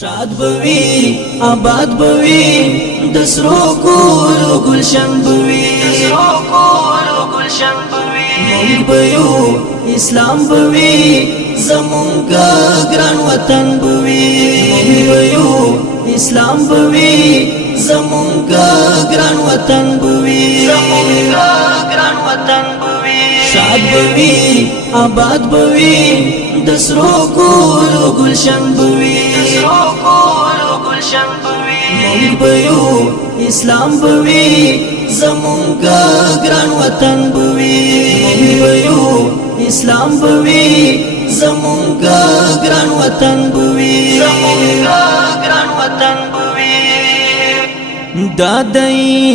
شاد بوي آباد بوي دسرو کولو گلشن بوي مونگ بیو اسلام بوي زمونگا گران وطن بوي مونگ بیو اسلام بوي زمونگا گران وطن بوي شاد بوي آباد بوي دسرو کولو گلشن بوي مونگ بیو اسلام بوي زمونگا گران وطن بوي مونگ بیو اسلام بوي زمونگا گران وطن بوي دا د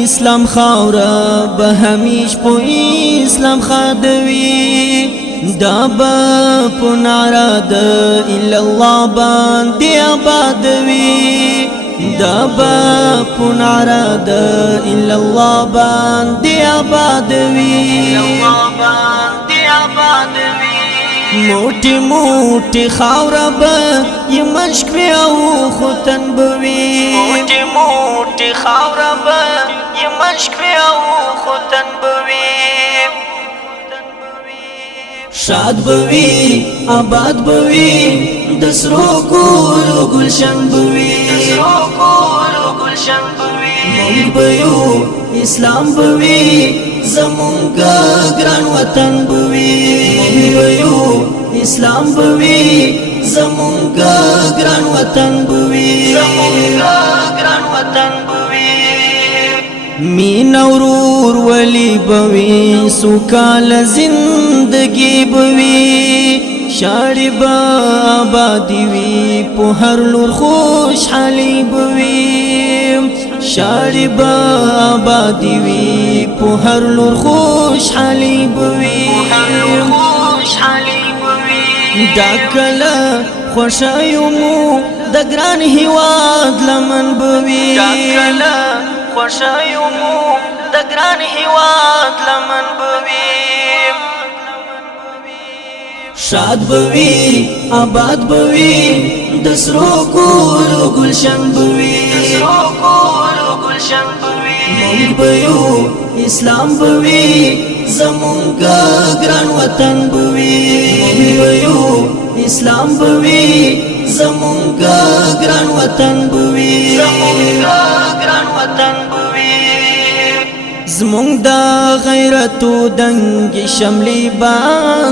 اسلام خاورا به همیش په اسلام خادوي دا با پنارا د الا الله باندې آبادوي دا با پنارا د الا الله باندې آبادوي موټي موټي خاورا به یمشک او ختن بوي موټي خاورا به یمشک او ختن بوي شاد بوي آباد بوي دسرو کولو گلشن بوي مونگ بیو اسلام بوي زمونگا گران وطن بوي مونگ بیو اسلام بوي زمونگا گران وطن بوي مین اورور ولی بوي سوکال زندگی بوي شاړي با آبادی وی په هر لور خوشحالي بوي شاړي با آبادی وی په هر لور خوشحالي بوي ډاکله خوشایو مو د ګران هیواد لمن بوي ډاکله خوشایو مو د ګران هیواد لمن بوي شاد بوي آباد بوي دسرو کولو گلشن بوي مونگ بیو اسلام بوي زمونگا گران وطن بوي مونگ بیو اسلام بوي زمونگا گران وطن بوي زمونگ دا غیرتو دنگ شملی با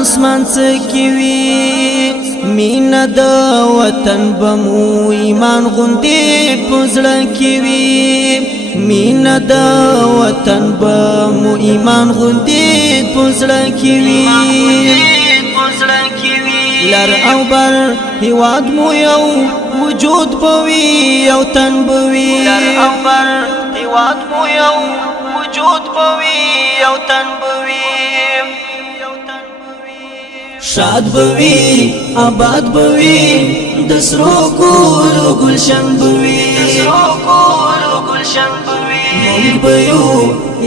اسمان سکیوی مین دا وطن بمو ایمان غندی پزڑا کیوی مین دا وطن بمو ایمان غندی پزڑا کیوی لر او بر هیواد مو یو وجود بوی یو تن بوی لر او بر هیواد مو یو وجود بوي یو تن بوي شاد بوي آباد بوي دسرو کولو گلشن بوي مونگ بیو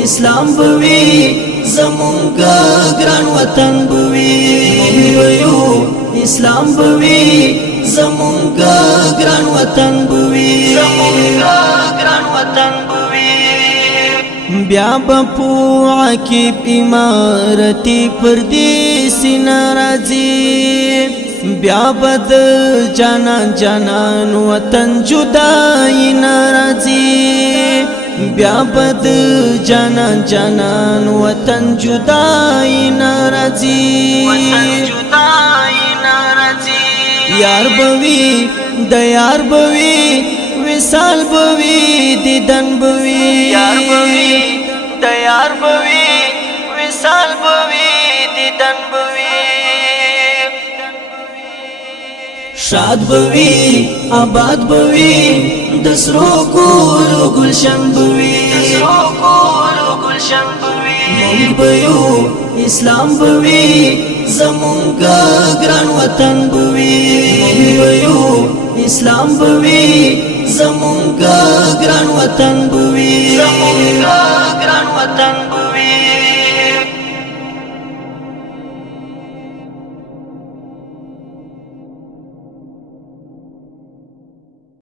اسلام بوي زمونگا گران وطن بوي مونگ بیو اسلام بوي زمونگا گران وطن بوي بیا بپو عقیب امارتی پردیسی ناراضی بیا بد جانان وطن جدائی ناراضی بیا بد جانان وطن جدائی ناراضی یار بوی د یار بوی وصال بوي دیدن بوي یار بوي د یار بوي وصال بوي دیدن بوي شاد بوي آباد بوي دسرو کولو گلشن بوي مونگ بیو اسلام بوي زمونگا گران وطن بوي مونگ بیو اسلام بوي زمونگا گران وطن بوي